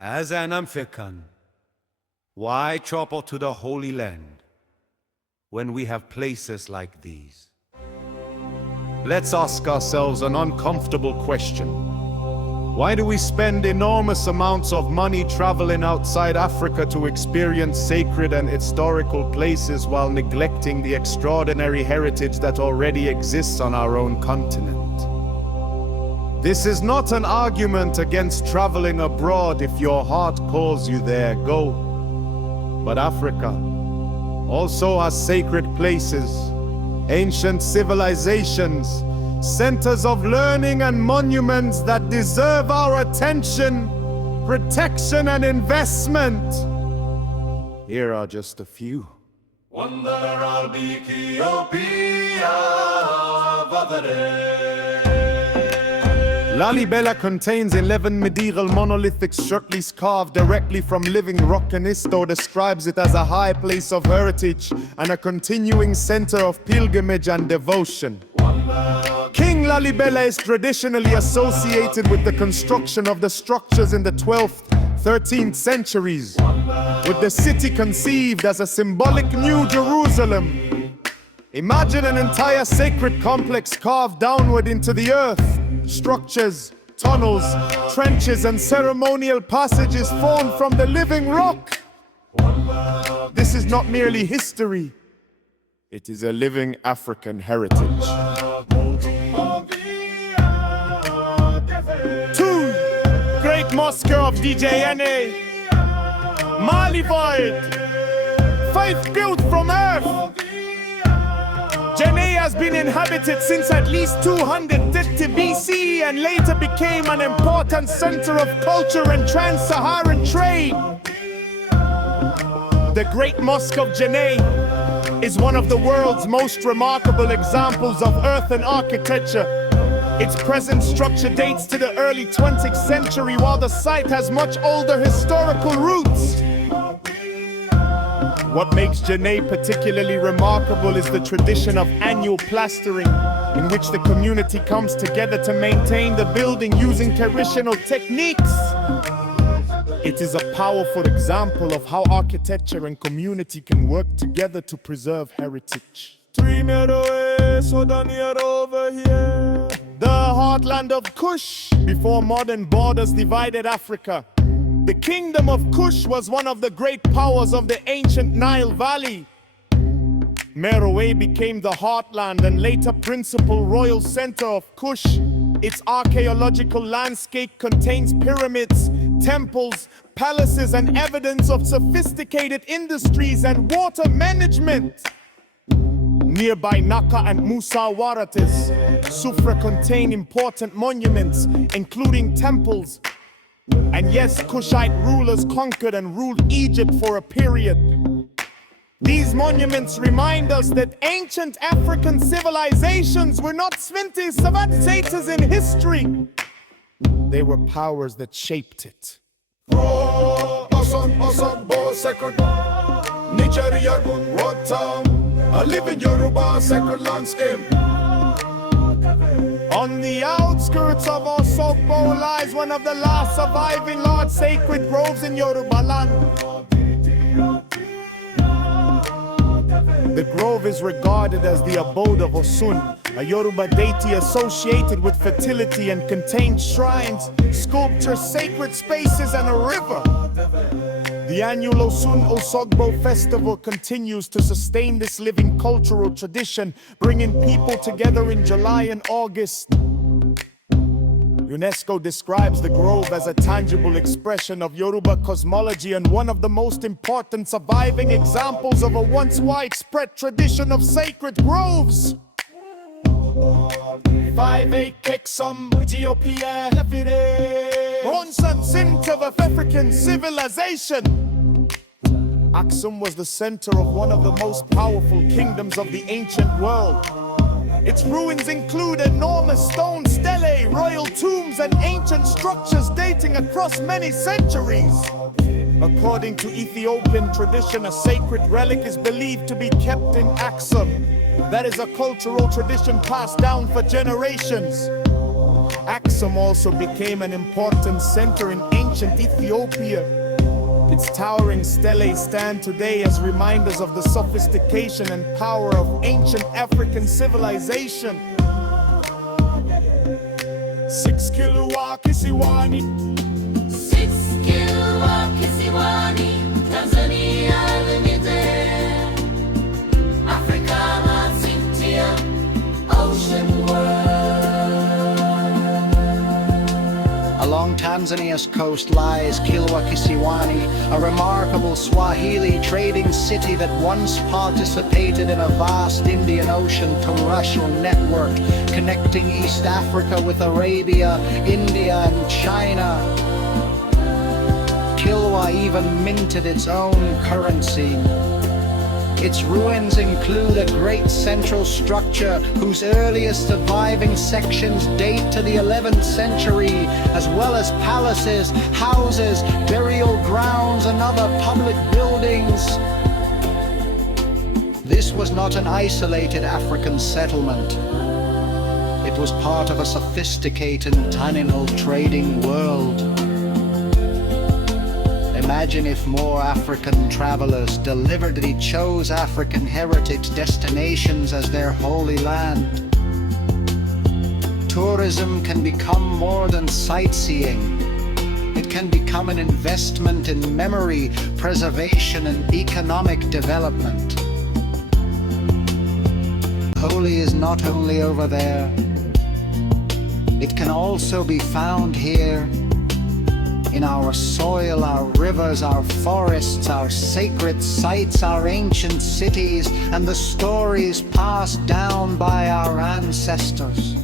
As an African, why travel to the Holy Land when we have places like these? Let's ask ourselves an uncomfortable question. Why do we spend enormous amounts of money traveling outside Africa to experience sacred and historical places while neglecting the extraordinary heritage that already exists on our own continent? This is not an argument against traveling abroad. If your heart calls you there, go. But Africa also has sacred places, ancient civilizations, centers of learning and monuments that deserve our attention, protection and investment. Here are just a few. Lalibela contains 11 medieval monolithic structures carved directly from living rock, and Isto describes it as a high place of heritage and a continuing center of pilgrimage and devotion. King Lalibela is traditionally associated with the construction of the structures in the 12th, 13th centuries, with the city conceived as a symbolic New Jerusalem. Imagine an entire sacred complex carved downward into the earth. Structures, tunnels, trenches, and ceremonial passages formed from the living rock. This is not merely history, it is a living African heritage. 2. Great Mosque of DJNA, Mali Void, faith built from earth. Djenné has been inhabited since at least 250 BC and later became an important center of culture and trans-Saharan trade. The Great Mosque of Djenné is one of the world's most remarkable examples of earthen architecture. Its present structure dates to the early 20th century, while the site has much older historical roots. What makes Djenné particularly remarkable is the tradition of annual plastering, in which the community comes together to maintain the building using traditional techniques. It is a powerful example of how architecture and community can work together to preserve heritage. 3 meters over here. The heartland of Kush, before modern borders divided Africa. The kingdom of Kush was one of the great powers of the ancient Nile Valley. Meroe became the heartland and later principal royal center of Kush. Its archaeological landscape contains pyramids, temples, palaces, and evidence of sophisticated industries and water management. Nearby Naka and Musa Waratis, Sufra contain important monuments, including temples. And yes, Kushite rulers conquered and ruled Egypt for a period. These monuments remind us that ancient African civilizations were not Sminti Savatsatas in history. They were powers that shaped it. A living Yoruba sacred landscape. On the outskirts of Osogbo lies one of the last surviving large sacred groves in Yoruba land. The grove is regarded as the abode of Osun, a Yoruba deity associated with fertility, and contains shrines, sculptures, sacred spaces, and a river. The annual Osun Osogbo festival continues to sustain this living cultural tradition, bringing people together in July and August. UNESCO describes the grove as a tangible expression of Yoruba cosmology and one of the most important surviving examples of a once widespread tradition of sacred groves. 5 Keksum Ethiopia Ronsan center of African civilization. Aksum was the center of one of the most powerful kingdoms of the ancient world. Its ruins include enormous stone stelae, royal tombs, and ancient structures dating across many centuries. According to Ethiopian tradition, a sacred relic is believed to be kept in Aksum. That is a cultural tradition passed down for generations. Aksum also became an important center in ancient Ethiopia. Its towering stelae stand today as reminders of the sophistication and power of ancient African civilization. 6 Kilwa Kisiwani, 6 Kilwa Kisiwani, Tanzania Limited, Africa Matintia, Ocean World. Along Tanzania's coast lies Kilwa Kisiwani, a remarkable Swahili trading city that once participated in a vast Indian Ocean terrestrial network connecting East Africa with Arabia, India and China. Kilwa even minted its own currency. Its ruins include a great central structure whose earliest surviving sections date to the 11th century, as well as palaces, houses, burial grounds, and other public buildings. This was not an isolated African settlement. It was part of a sophisticated Taninal trading world. Imagine if more African travelers deliberately chose African heritage destinations as their holy land. Tourism can become more than sightseeing. It can become an investment in memory, preservation, and economic development. Holy is not only over there. It can also be found here, in our soil, our rivers, our forests, our sacred sites, our ancient cities, and the stories passed down by our ancestors.